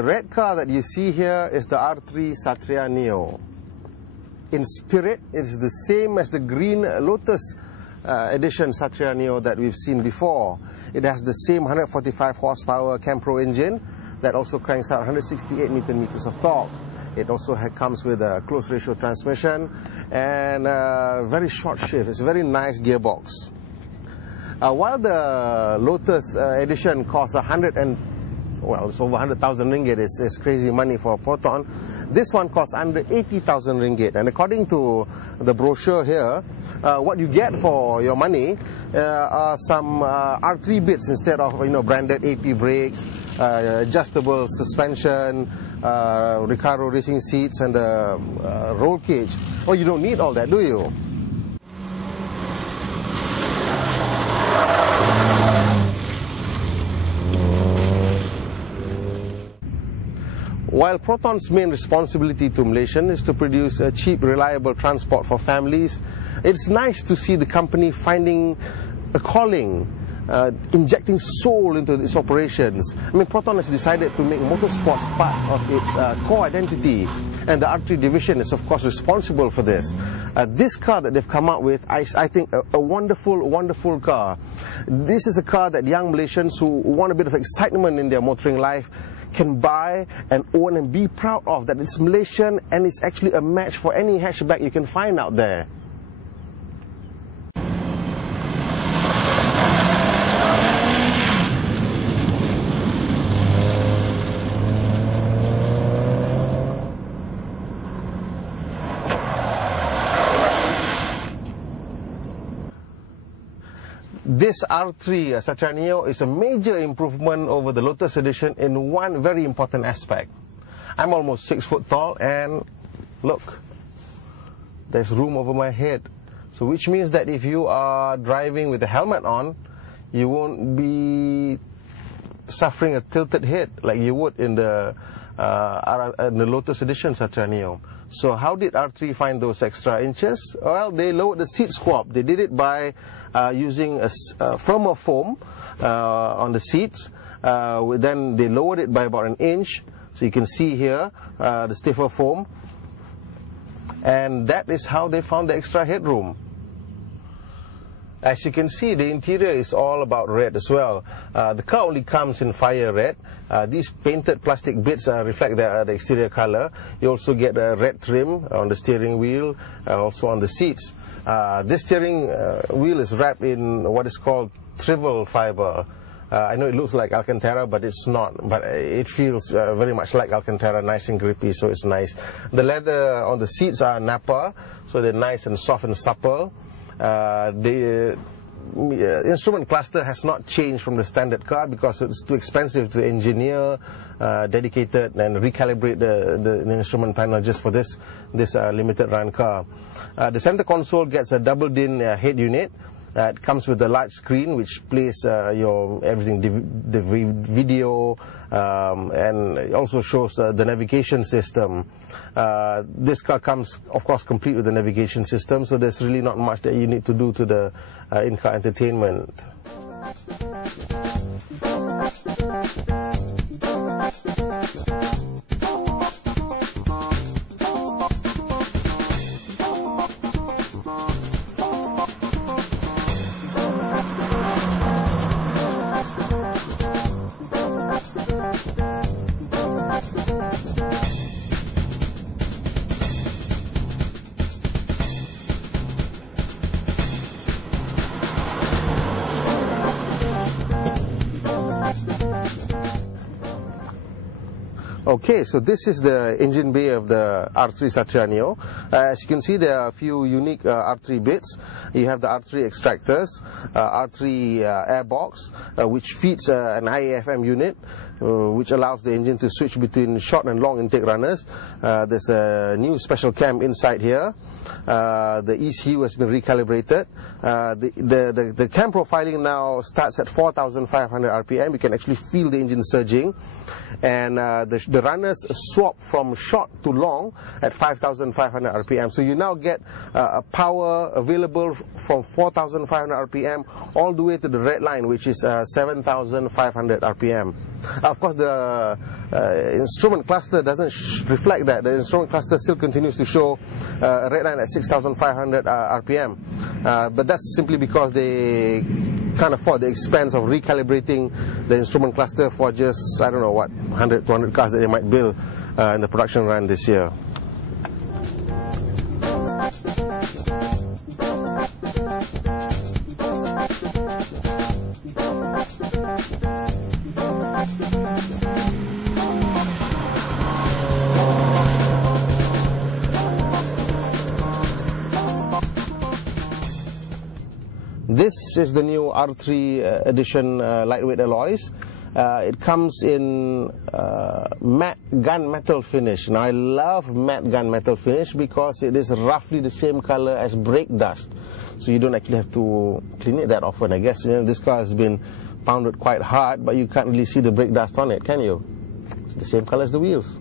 The red car that you see here is the R3 Satria Neo. In spirit, it is the same as the green Lotus edition Satria Neo that we've seen before. It has the same 145 horsepower Campro engine that also cranks out 168 Nm of torque. It also comes with a close ratio transmission and a very short shift. It's a very nice gearbox. While the Lotus edition costs it's over 100,000 ringgit. It's crazy money for a Proton. This one costs under 80,000 ringgit. And according to the brochure here, what you get for your money are some R3 bits instead of branded AP brakes, adjustable suspension, Recaro racing seats, and the roll cage. Oh, you don't need all that, do you? While Proton's main responsibility to Malaysians is to produce a cheap, reliable transport for families, it's nice to see the company finding a calling, injecting soul into its operations. I mean, Proton has decided to make motorsports part of its core identity, and the R3 division is, of course, responsible for this. This car that they've come out with, I think, a wonderful, wonderful car. This is a car that young Malaysians who want a bit of excitement in their motoring life can buy and own and be proud of, that it's Malaysian and it's actually a match for any hatchback you can find out there. This R3 Satria Neo is a major improvement over the Lotus edition in one very important aspect. I'm almost 6 foot tall, and look, there's room over my head. So which means that if you are driving with a helmet on, you won't be suffering a tilted head like you would in the Lotus edition Satria Neo. So how did R3 find those extra inches? Well, they lowered the seat squab. They did it by using a firmer foam on the seats. Then they lowered it by about an inch. So you can see here the stiffer foam. And that is how they found the extra headroom. As you can see, the interior is all about red as well. The car only comes in fire red. These painted plastic bits reflect the exterior color. You also get a red trim on the steering wheel, also on the seats. This steering wheel is wrapped in what is called triple fiber. I know it looks like Alcantara, but it's not. But it feels very much like Alcantara, nice and grippy, so it's nice. The leather on the seats are Napa, so they're nice and soft and supple. The instrument cluster has not changed from the standard car because it's too expensive to engineer, dedicated and recalibrate the instrument panel just for this limited run car. The center console gets a double-din head unit. It comes with a large screen which plays your everything, the video, and it also shows the navigation system. This car comes, of course, complete with the navigation system, so there's really not much that you need to do to the in-car entertainment. Okay, so this is the engine bay of the R3 Satria Neo. As you can see, there are a few unique R3 bits. You have the R3 extractors, R3 airbox, which feeds an IAFM unit, which allows the engine to switch between short and long intake runners. There's a new special cam inside here. The ECU has been recalibrated. The cam profiling now starts at 4,500 RPM. You can actually feel the engine surging. And the runners swap from short to long at 5,500 RPM. So you now get a power available from 4,500 RPM all the way to the red line, which is 7,500 RPM. Of course, the instrument cluster doesn't reflect that. The instrument cluster still continues to show a red line at 6,500 RPM. But that's simply because they can't afford the expense of recalibrating the instrument cluster for just, I don't know what, 100, 200 cars that they might build in the production run this year. This is the new R3 edition lightweight alloys. It comes in matte gunmetal finish. Now I love matte gunmetal finish because it is roughly the same color as brake dust. So you don't actually have to clean it that often. I guess this car has been pounded quite hard, but you can't really see the brake dust on it, can you? It's the same color as the wheels.